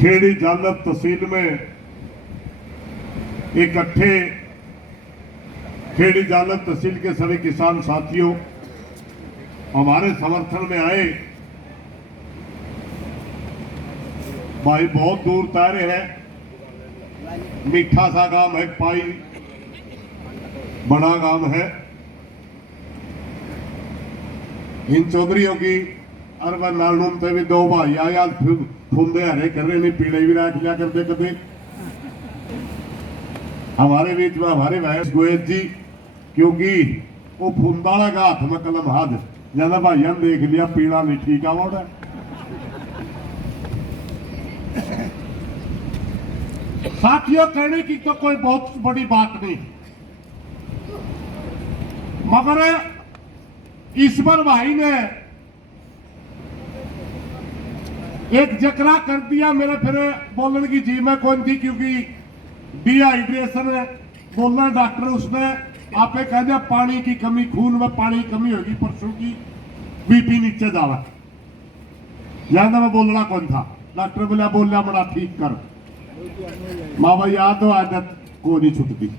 खेड़ी जालब तहसील में इकट्ठे खेड़ी जालब तहसील के सभी किसान साथियों हमारे समर्थन में आए। भाई बहुत दूर तारे हैं, मीठा सा गांव है, पाई बड़ा गांव है। इन चौधरियों की अरबन नालूम से भी दो भाई आया फुंदे हरे कर रहे नहीं, पीड़े भी रख लिया करते कदे। हमारे बीच में हमारे भाई गोयल जी, क्योंकि वो फुंदाला का हाथ में कलम हाथ ज्यादा भाइयों ने देख लिया पीड़ा नहीं ठीक है वो साथियों। कहने की तो कोई बहुत बड़ी बात नहीं, मगर ईश्वर भाई ने एक जकरा कर दिया मेरे फिर बोलने की जी में कौन थी, क्योंकि डिहाइड्रेशन बोलना डॉक्टर उसने आपे कह दिया पानी की कमी, खून में पानी की कमी होगी, परसों की बीपी नीचे जावा। ज्यादा मैं बोलना कौन था, डॉक्टर बोला बड़ा ठीक कर। माँ भाई याद तो आदत को नहीं छुटती,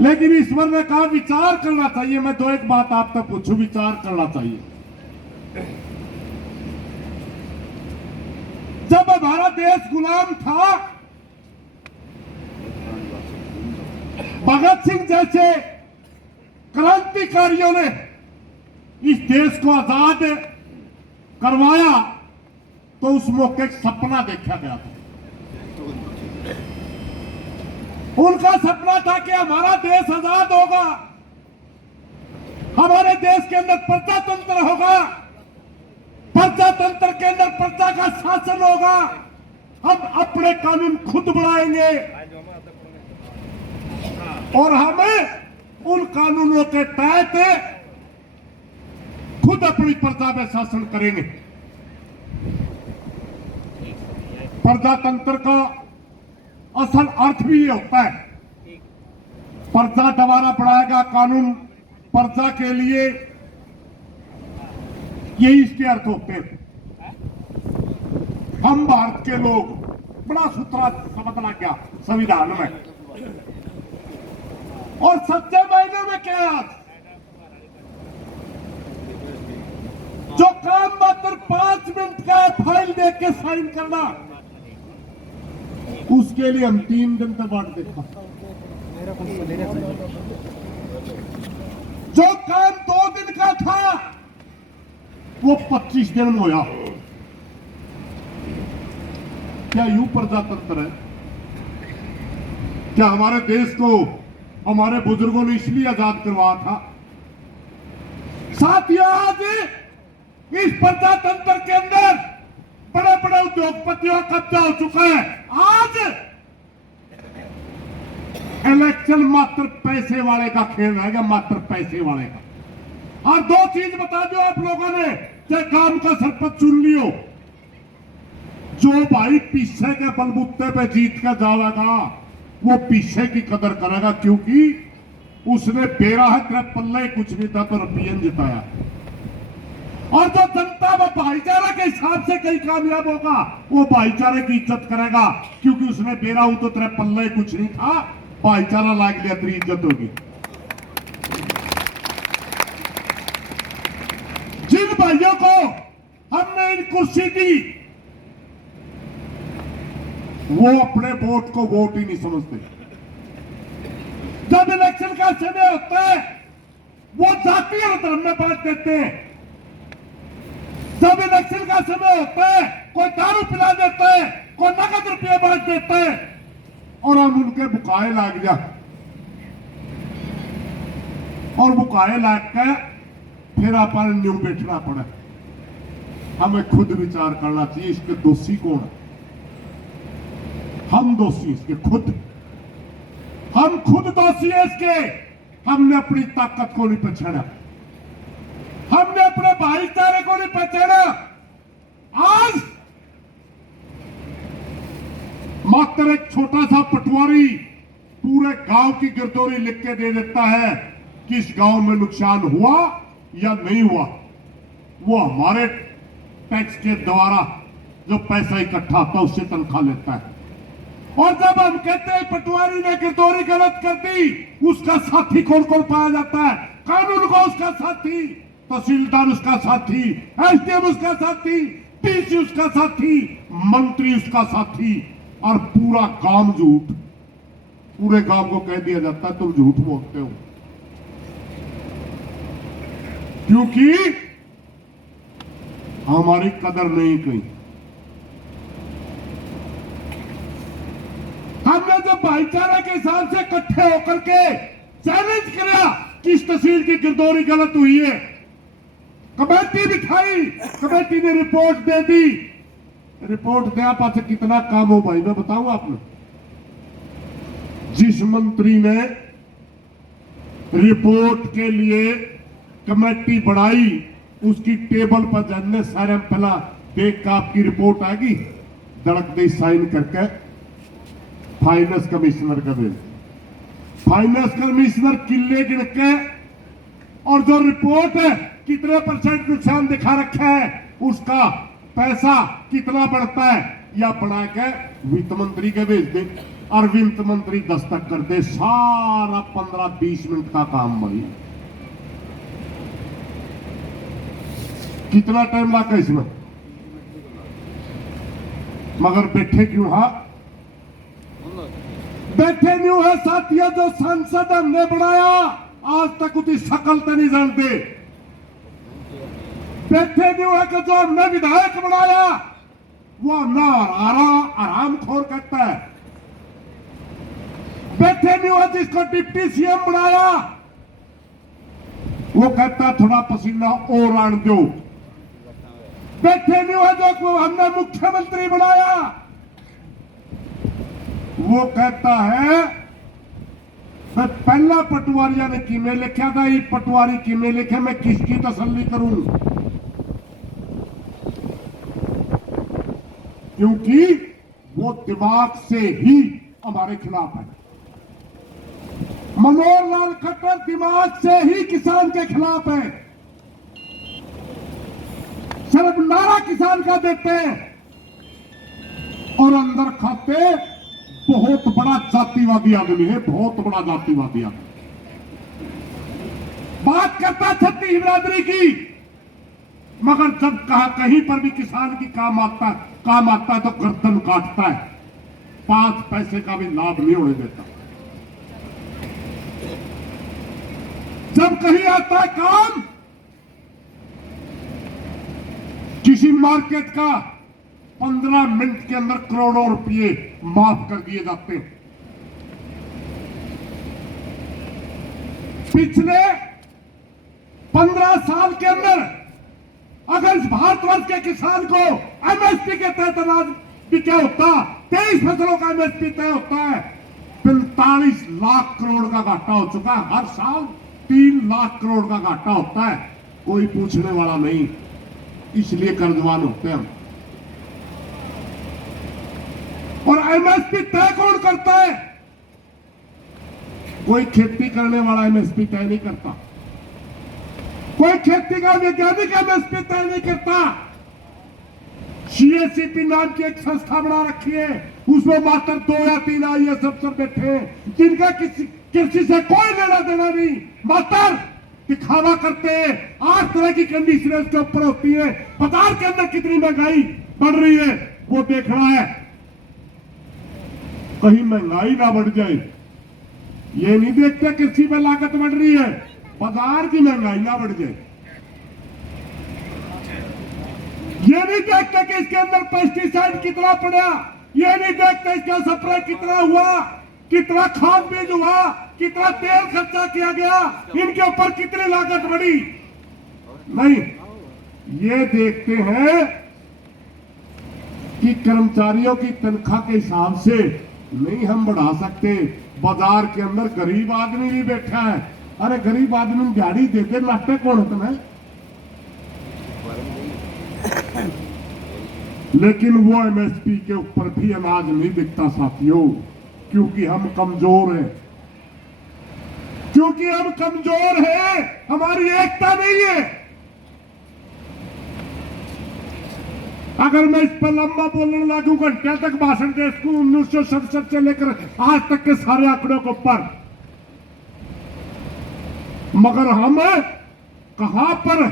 लेकिन ईश्वर ने कहा विचार करना चाहिए। मैं तो एक बात आप तक पूछूं, विचार करना चाहिए। जब हमारा देश गुलाम था, भगत सिंह जैसे क्रांतिकारियों ने इस देश को आजाद करवाया, तो उस मौके एक सपना देखा गया था। उनका सपना था कि हमारा देश आजाद होगा, हमारे देश के अंदर प्रजातंत्र होगा, प्रजातंत्र के अंदर प्रजा का शासन होगा, हम अपने कानून खुद बनाएंगे और हमें उन कानूनों के तहत खुद अपनी प्रजा में शासन करेंगे। प्रजातंत्र का असल अर्थ भी ये होता है, प्रजा द्वारा बनाएगा कानून प्रजा के लिए, यही इसके अर्थ होते हैं। हम भारत के लोग बड़ा सूत्रा समझना क्या संविधान में, और सच्चे मायने में क्या आज जो काम मात्र 5 मिनट का फाइल देख के साइन करना, उसके लिए हम 3 दिन तक बाट देखा। जो काम 2 दिन का था वो 25 दिन में होया। क्या यूं प्रजातंत्र है? क्या हमारे देश को हमारे बुजुर्गों ने इसलिए आजाद करवाया था? साथियों, आज इस प्रजातंत्र के अंदर बड़े बड़े उद्योगपतियों का कब्जा हो चुका है। आज इलेक्शन मात्र पैसे वाले का खेल रहेगा, मात्र पैसे वाले का। और 2 चीज बता दो आप लोगों ने, चाहे काम का सरपंच चुन लियो, जो भाई पीछे के बलबूते पे जीत कर जाएगा वो पीछे की कदर करेगा, क्योंकि उसने बेराह तेरे पल्ले कुछ नहीं था तो रुपये जिताया। और जो जनता वो भाईचारे के हिसाब से कहीं कामयाब होगा, वो भाईचारे की इज्जत करेगा, क्योंकि उसने बेराह तो तेरे पल्ले कुछ नहीं था, भाईचारा लाग लिया तेरी इज्जत होगी। जिन भाइयों को हमने इन कुर्सी दी, वो अपने वोट को वोट ही नहीं समझते। जब इलेक्शन का समय होता है वो जाति और धर्म में बांट देते हैं। जब इलेक्शन का समय होता है कोई दारू पिला देता है, कोई नगद रुपये बांट देता है, और हम उनके बुकाए लाग जा, और बुकाए लाग के फिर अपन न्यू बैठना पड़ा। हमें खुद विचार करना चाहिए, इसके दोषी कौन है? हम दोषी इसके खुद, हम खुद दोषी है इसके। हमने अपनी ताकत को नहीं पहचाना, हमने अपने भाईचारे को नहीं पहचाना। आज मात्र एक छोटा सा पटवारी पूरे गांव की गिरदौरी लिख के दे देता है कि इस गांव में नुकसान हुआ या नहीं हुआ। वो हमारे टैक्स के द्वारा जो पैसा इकट्ठा होता है उससे तनख्वाह लेता है। और जब हम कहते हैं पटवारी ने गिरदौरी गलत कर दी, उसका साथी कौन कौन पाया जाता है? कानून को उसका साथी, तहसीलदार उसका साथी, एसडीएम उसका साथी, डीसी उसका साथी, मंत्री उसका साथी, और पूरा काम झूठ। पूरे गांव को कह दिया जाता है तुम झूठ बोलते हो, क्योंकि हमारी कदर नहीं कहीं। हमने जब भाईचारा के हिसाब से इकट्ठे होकर के चैलेंज किया कि इस तहसील की गिरदौरी गलत हुई है, कमेटी बिठाई, कमेटी ने रिपोर्ट दे दी। रिपोर्ट दिया पास कितना काम हो भाई, मैं बताऊं आपने। जिस मंत्री ने रिपोर्ट के लिए कमेटी बढ़ाई, उसकी टेबल पर जाने सारे पहला देख कर आपकी रिपोर्ट आएगी, धड़क दे साइन करके फाइनेंस कमिश्नर का भेज। फाइनेंस कमिश्नर किले गिन के और जो रिपोर्ट है कितने % नुकसान दिखा रखा है, उसका पैसा कितना बढ़ता है, या बना के वित्त मंत्री के भेज दे, और वित्त मंत्री दस्तक कर दे। सारा 15-20 मिनट का काम भाई। कितना टाइम लगा इसमें, मगर बैठे क्यों? बैठे नहीं है साथियों। जो सांसद हमने बनाया आज तक उसकी शकल तो नहीं जानते। बैठे नहीं है कि जो हमने विधायक बनाया वो ना आराम खोर करता है। बैठे नहीं है जिसको डिप्टी सीएम बनाया वो कहता थोड़ा पसीना और आन दो। बैठे नहीं है जो हमने मुख्यमंत्री बनाया वो कहता है मैं पहला पटवारिया ने किमें लिखा था, ये पटवारी किमें लिखे, मैं किसकी तसल्ली करूं? क्योंकि वो दिमाग से ही हमारे खिलाफ है। मनोहर लाल खट्टर दिमाग से ही किसान के खिलाफ है। सिर्फ नारा किसान का देते हैं और अंदर खाते बहुत बड़ा जातिवादी आदमी है, बहुत बड़ा जातिवादी आदमी। बात करता छत्तीस बिरादरी की, मगर जब कहा कहीं पर भी किसान की काम आता है तो गर्दन काटता है, 5 पैसे का भी लाभ नहीं होने देता। जब कहीं आता है काम किसी मार्केट का, 15 मिनट के अंदर करोड़ों रुपए माफ कर दिए जाते हैं। पिछले 15 साल के अंदर अगर इस भारतवर्ष के किसान को एमएसपी के तहत अनाज बिका होता, 23 फसलों का एमएसपी तय होता है, 45 लाख करोड़ का घाटा हो चुका है। हर साल 3 लाख करोड़ का घाटा होता है, कोई पूछने वाला नहीं, इसलिए कर्जवान होते हैं हम। और एमएसपी तय कौन करता है? कोई खेती करने वाला एमएसपी तय नहीं करता, कोई खेती का वैज्ञानिक एमएसपी तय नहीं करता। सीएससीपी नाम की एक संस्था बना रखी है, उसमें मात्र 2 या 3 आईएएस अफसर बैठे हैं जिनका कृषि से कोई लेना देना नहीं, मात्र दिखावा करते हैं। 8 तरह की कंडीशन उसके ऊपर होती है। बाजार के अंदर कितनी महंगाई बढ़ रही है वो देखना है, कहीं महंगाई ना बढ़ जाए। ये नहीं देखते कृषि में लागत बढ़ रही है, बाजार की महंगाई ना बढ़ जाए। ये नहीं देखते कि इसके अंदर पेस्टिसाइड कितना पड़ा, ये नहीं देखते इसका स्प्रे कितना हुआ, कितना खाद बीज हुआ, कितना तेल खर्चा किया गया, इनके ऊपर कितनी लागत बढ़ी। नहीं, ये देखते हैं कि कर्मचारियों की तनख्वाह के हिसाब से नहीं हम बढ़ा सकते। बाजार के अंदर गरीब आदमी भी बैठा है, अरे गरीब आदमी गाड़ी देते लाते कौन होता है? लेकिन वो एमएसपी के ऊपर भी अनाज नहीं बिकता साथियों, क्योंकि हम कमजोर हैं, क्योंकि हम कमजोर हैं, हमारी एकता नहीं है। अगर मैं इस पर लंबा बोलने लागू घंटे तक भाषण दे सकूं 1967 से लेकर आज तक के सारे आंकड़ों के ऊपर, मगर हम कहां पर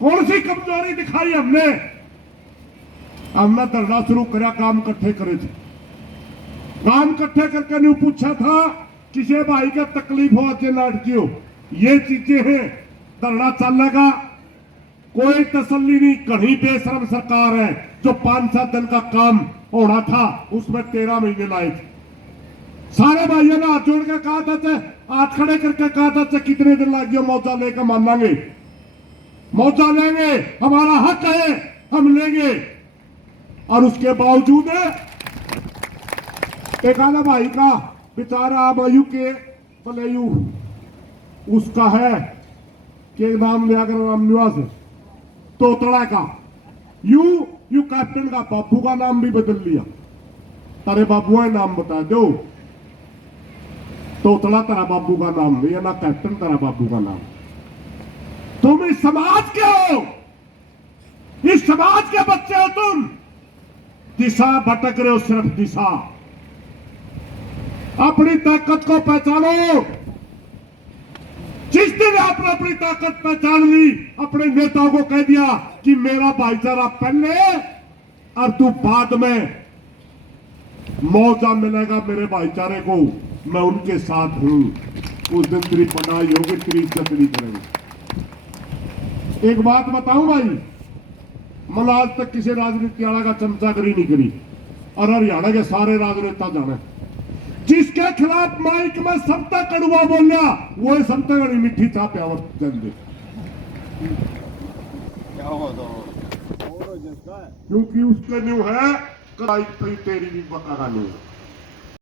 कौन सी कमजोरी दिखाई हमने धरना शुरू करा, काम इकट्ठे करे थे, काम इकट्ठे करके नहीं पूछा था किसी भाई का तकलीफ हो अच्छे लड़कियों, ये चीजें हैं, धरना चलेगा, कोई तसल्ली नहीं। कहीं बेशरम सरकार है जो 5-7 दिन का काम होना था उसमें 13 महीने लाए थे। सारे भाइयों ने हाथ जोड़ के कहा था, हाथ खड़े करके कहा था कितने दिन लग गए, मौजा लेकर मान लेंगे, मौजा लेंगे, हमारा हक है, हम लेंगे। और उसके बावजूद एक आधा भाई का बेचारा आयु के पलयू उसका है कि नाम लिया कर नाम निवास तोतड़ा का, यू कैप्टन का बाबू का नाम भी बदल लिया, तारे बाबू का नाम बता दो, तोतड़ा तेरा बाबू का नाम, या ना कैप्टन तेरा बाबू का नाम। तुम इस समाज के हो, इस समाज के बच्चे हो तुम, दिशा भटक रहे हो, सिर्फ दिशा। अपनी ताकत को पहचानो। जिस दिन आपने अपनी ताकत पहचान ली, अपने नेताओं को कह दिया कि मेरा भाईचारा पहले और तू बाद में, मौका मिलेगा मेरे भाईचारे को, मैं उनके साथ हूं, उस दिन तेरी पढ़ाई होगी, तेरी इज्जत नहीं करेंगे। एक बात बताऊं भाई, मैंने आज तक किसी राजनीति वाला का चमचागिरी नहीं करी, और हरियाणा के सारे राजनेता जाने, जिसके खिलाफ माइक में सब तक कड़वा बोलिया वो सब तक मीठी चाह प्यावर दे, क्योंकि उसके न्यू है कलाई तेरी भी पका नहीं है।